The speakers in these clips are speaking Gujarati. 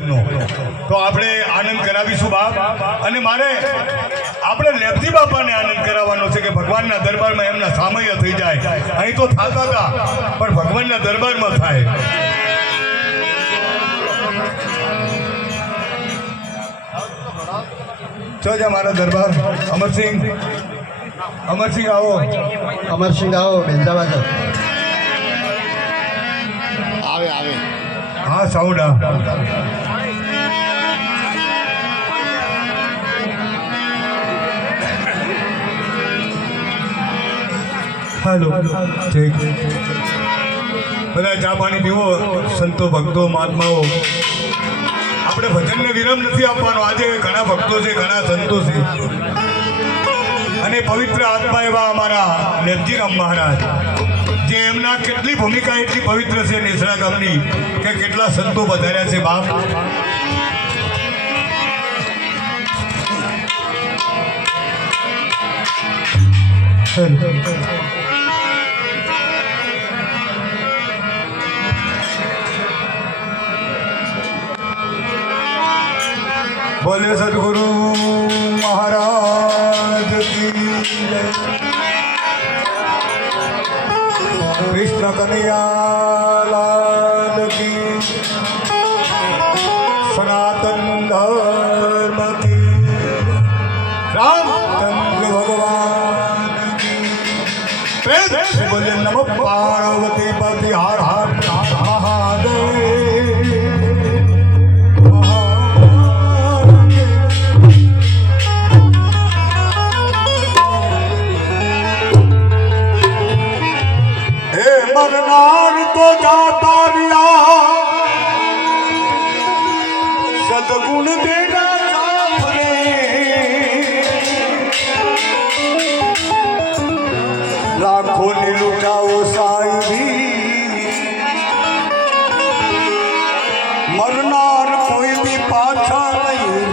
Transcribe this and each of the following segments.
તો આપણે આનંદ કરાવીશું બાપ. અને મારે આપણે લેપજી બાપાને આનંદ કરાવવાનો છે કે ભગવાનના દરબારમાં એમના સામય થઈ જાય. અહીં તો થતા હતા પણ ભગવાનના દરબારમાં થાય. ચો જા મારા દરબાર. અમરસિંહ. અમરસિંહ આવો. અમરસિંહ આવો બેંજાબાદ આવે આવે. હા સાઉડા હાલો, ઠીક. બધા ચા પાણી પીવો, સંતો ભક્તો, મહાત્માઓ. આપણે ભજનને વિરામ નથી આપવાનો. આજે ઘણા ભક્તો છે, ઘણા સંતો છે. અને પવિત્ર આત્મા એવા અમારા નેતજીરામ મહારાજ, જે એમના કેટલી ભૂમિકા એટલી પવિત્ર છે નેસડા ગામની કે કેટલા સંતો વધાર્યા છે, બાપ. બોલે સદગુરુ મહારાજ કૃષ્ણ કનૈયાલાલ કી સનાતન ધર્મ કી. રામચંદ્ર ભગવાન બોલે નમ से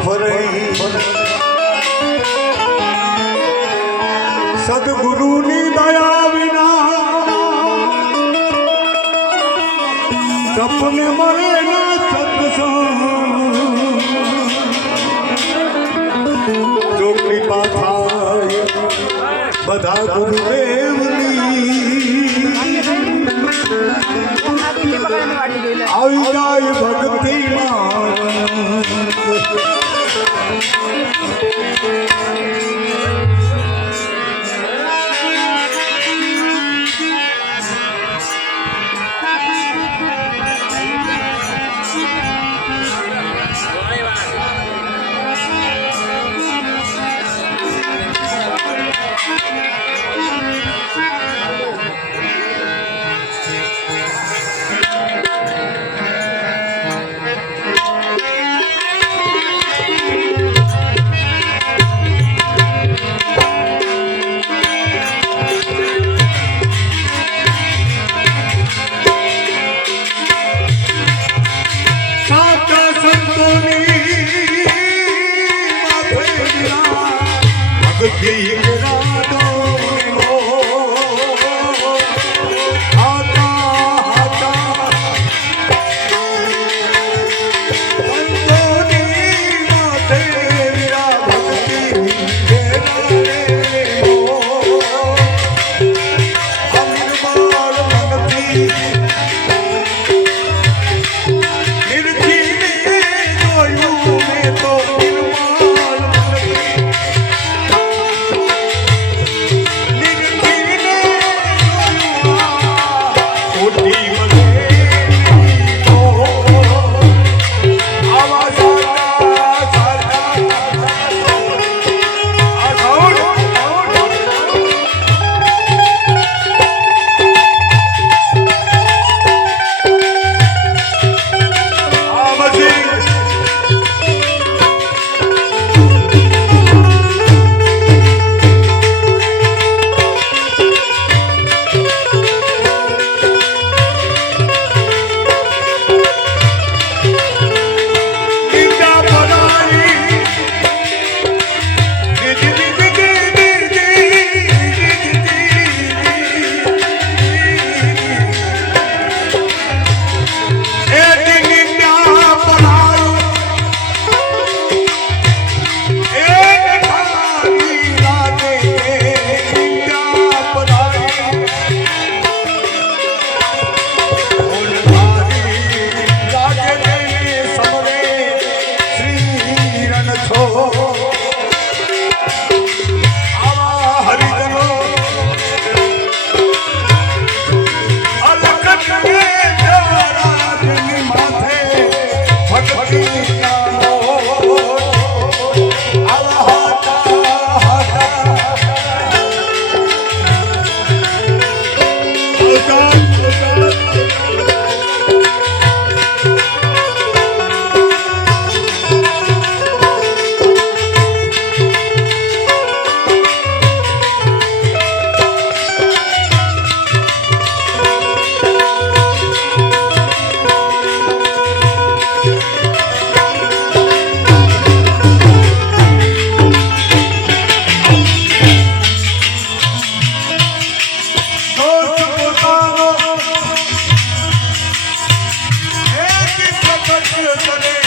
ફરે સદગુરુની દયા વિના સપને મળે ના સત્સંગ. જો કૃપા થાય બધા ગુરુદેવની. આવી જાય ભક્તિમાં. भगती અમારા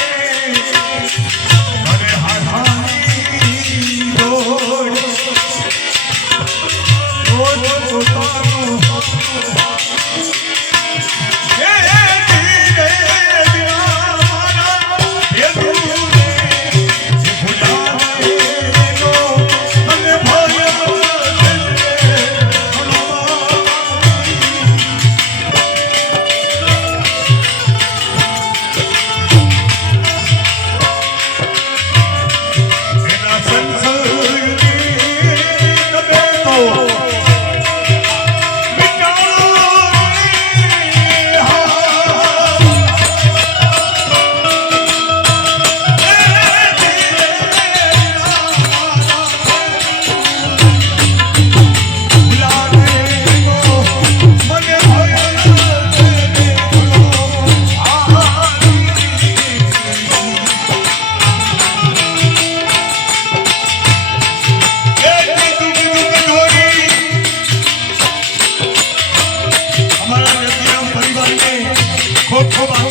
Hold on.